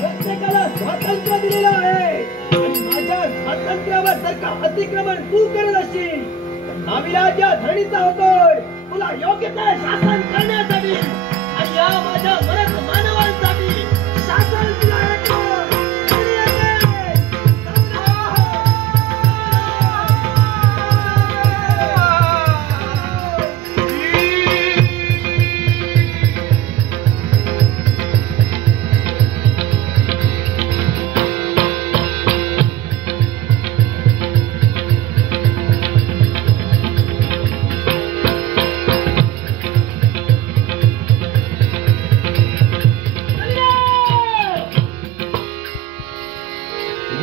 प्रत्येकाला स्वातंत्र्य दिलेलं आहे आणि माझ्या स्वातंत्र्यावर जर का अतिक्रमण तू करत असशील तर नाविलाज या धरणीचा होतोय. तुला योग्य ते शासन करण्यासाठी आणि या माझ्या मरत मानवांसाठी शासन तुला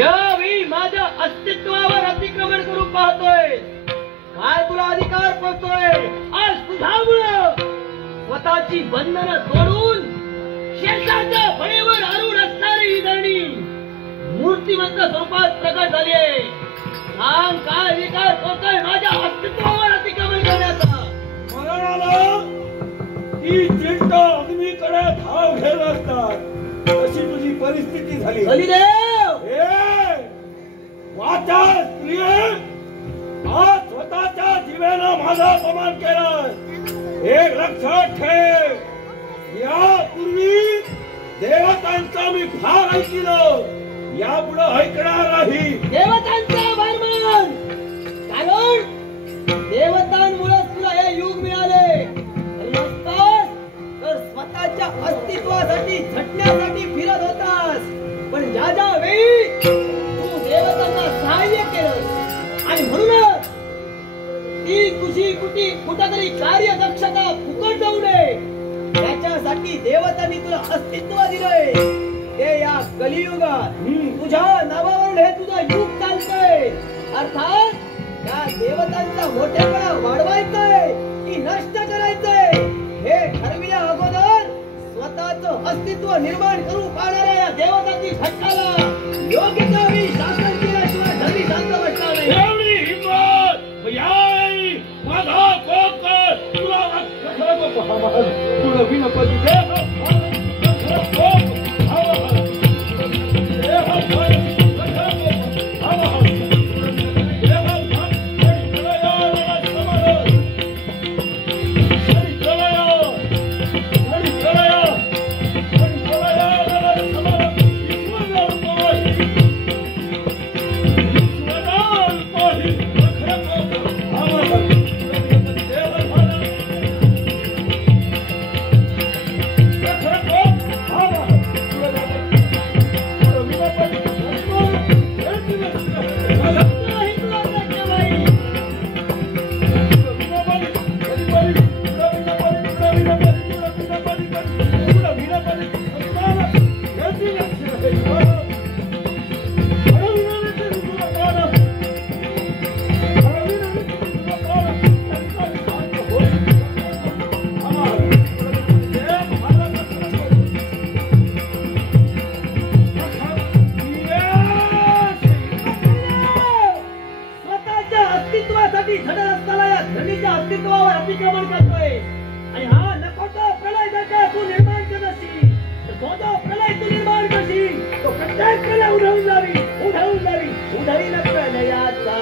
यावेळी माझ्या अस्तित्वावर अतिक्रमण करू पाहतोय. काय तुला अधिकार पोचतोय? आज तुझ्यामुळं स्वतःची बंधनं तोडून शेषाच्या फळेवर अरुण असणारी ही धरणी मूर्तिमंत स्वरूपात प्रकट झाली आहे. सांग काय अधिकार पोचतोय माझ्या अस्तित्वावर अतिक्रमण करण्याचा? मनाला ती चिंता अग्नीकडे धाव घेत असतात अशी तुझी परिस्थिती झाली. वाचा स्त्रिये, आज स्वतःच्या जीवानं माझा अपमान केला. एक लक्षात ठेव, यापूर्वी देवतांचा मी फार ऐकलं, यापुढे ऐकणार नाही. देवतांचा वारमान, कारण देवतांमुळे तुला हे युग मिळाले. तर स्वतःच्या अस्तित्वासाठी झटण्यासाठी फिरत होतास. पण ज्या वेळी देवतांना सहाय्य केलं आणि म्हणूनच ती तुझी कुठेतरी कार्यदक्षता फुकट जाऊ नये त्याच्यासाठी देवतांनी तुला अस्तित्व दिलंय. ते या कलियुगात तुझ्या नावावरून हे तुझं युग चालतंय. अर्थात त्या देवतांचा मोठेपणा वाढवायचंय की नष्ट करायचंय हे ठरविल्या अगोदर स्वतःच अस्तित्व निर्माण करू पाहणाऱ्या या देवतांची झटकाला योग्य त्यावेळी शासन केल्याशिवाय धरणी शांत बसणार नाही. एवढी हिंमत माझा कोप तुला विनपती अस्तित्वावर अतिक्रमण करतोय. आणि हा नको तो प्रलय जर का तू निर्माण करत असशील तर तो जो प्रलय तू निर्माण करशील तो प्रत्येक प्रलय उधळून जावी उधळी न प्रलयाचा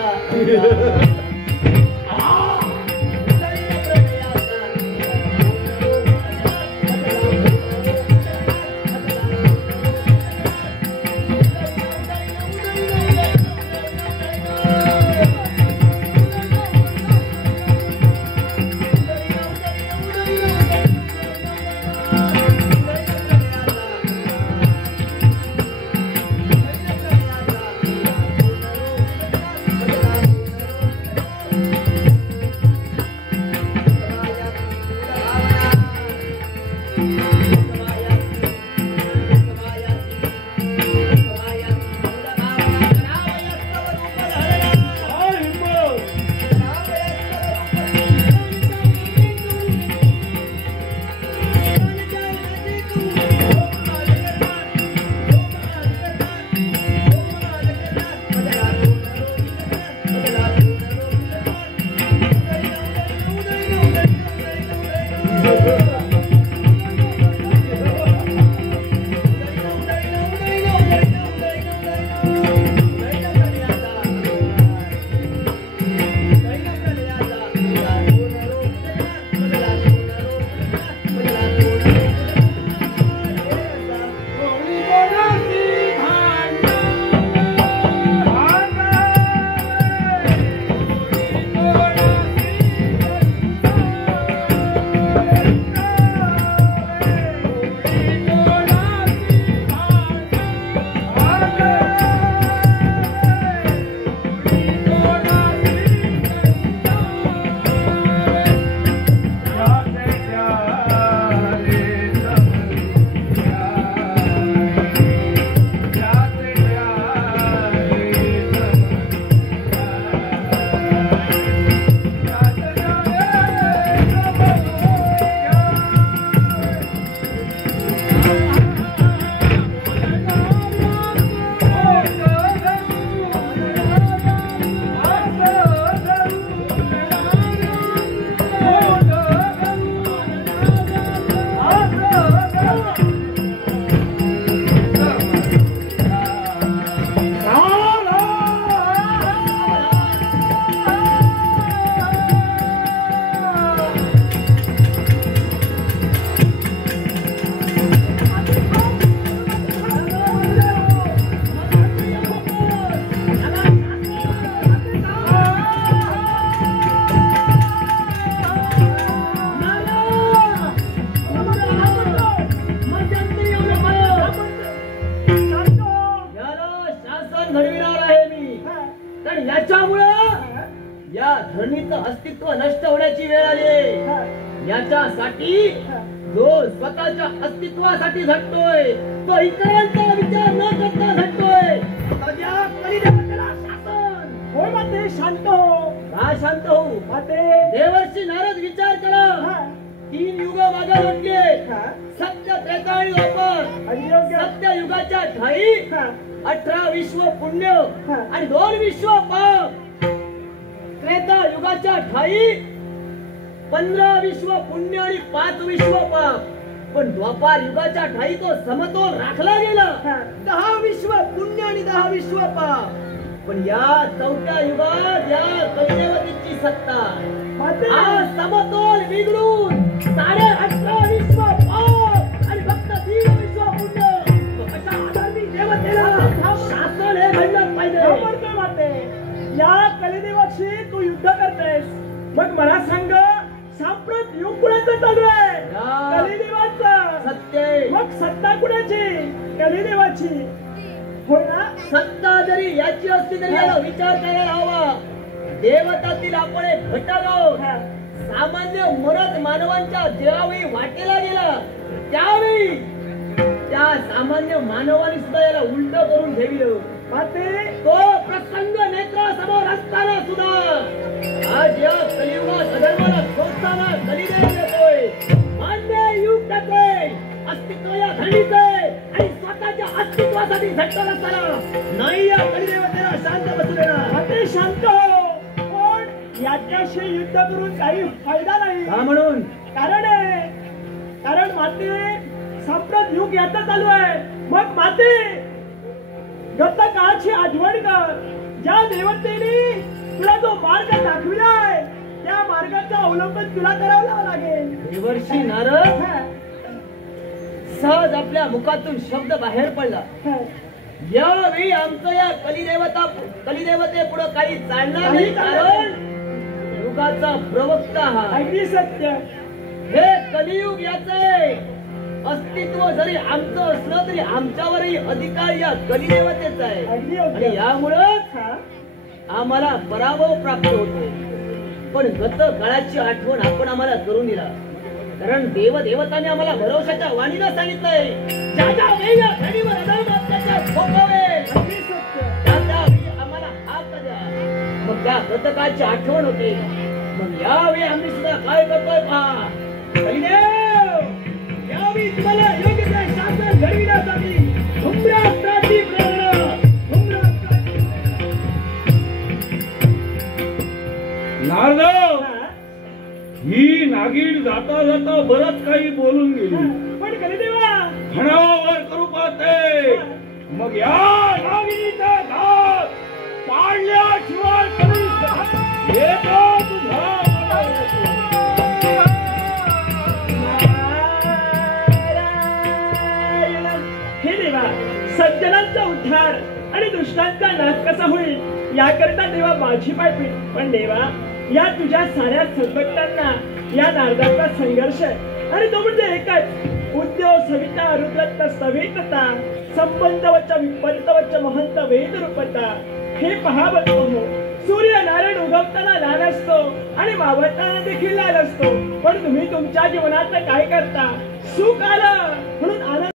आणि याच्यामुळं या धरणीचं अस्तित्व नष्ट होण्याची वेळ आली आहे. याच्यासाठी जो स्वतःच्या अस्तित्वासाठी झटतोय तो इतरांचा विचार न करता झटतोय. सध्या कलिदेवतेला शासन. होय माते शांत हो. का शांत हो माते देवर्षी नारद विचार करा. 3 युग मागे लोटले. सत्य त्रेता आणि द्वापर. सत्य युगाच्या ठाई 18 विश्व पुण्य आणि 2 विश्व पाप. त्रेता युगाच्या ठाई 15 विश्व पुण्य आणि 5 विश्व पाप. पण द्वापार युगाच्या ठाई तो समतोल राखला गेला. 10 विश्व पुण्य आणि 10 विश्व पाप. पण या 4थ्या युगात या कलिदेवतेची सत्ता. हा समतोल बिघडून 18.5 विश्व पाप आणि फक्त 3 विश्व पुण्य. अशा आधारणी देवतेला शासन हे घडलं पाहिजे. या कलिदेवाशी तू युद्ध करतेस. मग मला सांग सांप्रत युग कुणाचं चालू आहे? कलिदेवाचं. सत्य. मग सत्ता कुणाची? कलिदेवाची. होय ना? सत्ता जरी याची असली तरी याला विचार करायला हवा. देवतातील आपण एक घटक आहोत. सामान्य मरद मानवांच्या ज्यावेळी वाटेला गेला त्यावेळी त्या सामान्य मानवाने सुद्धा याला उलट करून ठेवलं. तो प्रसंग नेत्रासमोर असताना सुद्धा आज या कलियुगात अधर्माला सोडताना कलिदेव देतोय. मान्य युग देतोय. अस्तित्व या धरणीचं आणि स्वतःच्या अस्तित्वासाठी झटकत असताना नाही या कलिदेवतेला शांत बसू देणार. माते शांत हो. पण याच्याशी युद्ध करून काही फायदा नाही. का म्हणून? कारण माते सांप्रत युग याचा चालू आहे. मग माते गत काळाची आठवण कर. ज्या देवतेने तुला जो मार्ग दाखविलाय त्या मार्गाचा अवलंबन तुला करावा लागेल. देवर्षी नारद सहज आपल्या मुखातून शब्द बाहेर पडला. यावेळी आमचं या कलिदेवते पुढे काही चालणार नाही. कारण युगाचा प्रवक्ता हा. अगदी सत्य. हे कलियुग याचे अस्तित्व जरी आमचं असलं तरी आमच्यावरही अधिकार या कलिदेवतेचा आहे. आणि यामुळेच आम्हाला पराभव प्राप्त होतो. पण गत काळाची आठवण आपण आम्हाला करून दिला. कारण देवदेवतांनी आम्हाला भरोशाच्या वाणीला सांगितलंय ज्या ज्या वेळी या धरणीवर अधर्म अत्याचार थोपवेल त्या त्या वेळी आम्हाला हात द्या. मग त्या गत काळची आठवण होते. मग यावेळी आम्ही सुद्धा काय करतोय पहा. कलिदेव यावेळी तुम्हाला योग्य ते शासन घडविण्यासाठी धूम्रास्त्राची प्रेरणा. नारद ही नागिन जाता जाता बरंच काही बोलून गेली. पण कलिदेवा खणावर करू पाहते. मग या नागिनीचा घात पाडल्याशिवाय कधी येतो तुझा. हे देवा सज्जनांचा उद्धार आणि दुष्टांचा नाश कसा होईल याकरता देवा माझी पाय पीठ. पण देवा या तुझ्या साऱ्या सद्भक्तांना या नारदाचा संघर्ष आणि तो म्हणजे एकच उद्योग सविता रुद्रत्त सवितता संबंध वच्च विपरीत वच्च महंत वेद रूपता. हे पहावत हो. सूर्य नारायण उगवताना लहान असतो आणि मावळताना देखील लहान असतो. पण तुम्ही तुमच्या जीवनात काय करता? सुख आलं म्हणून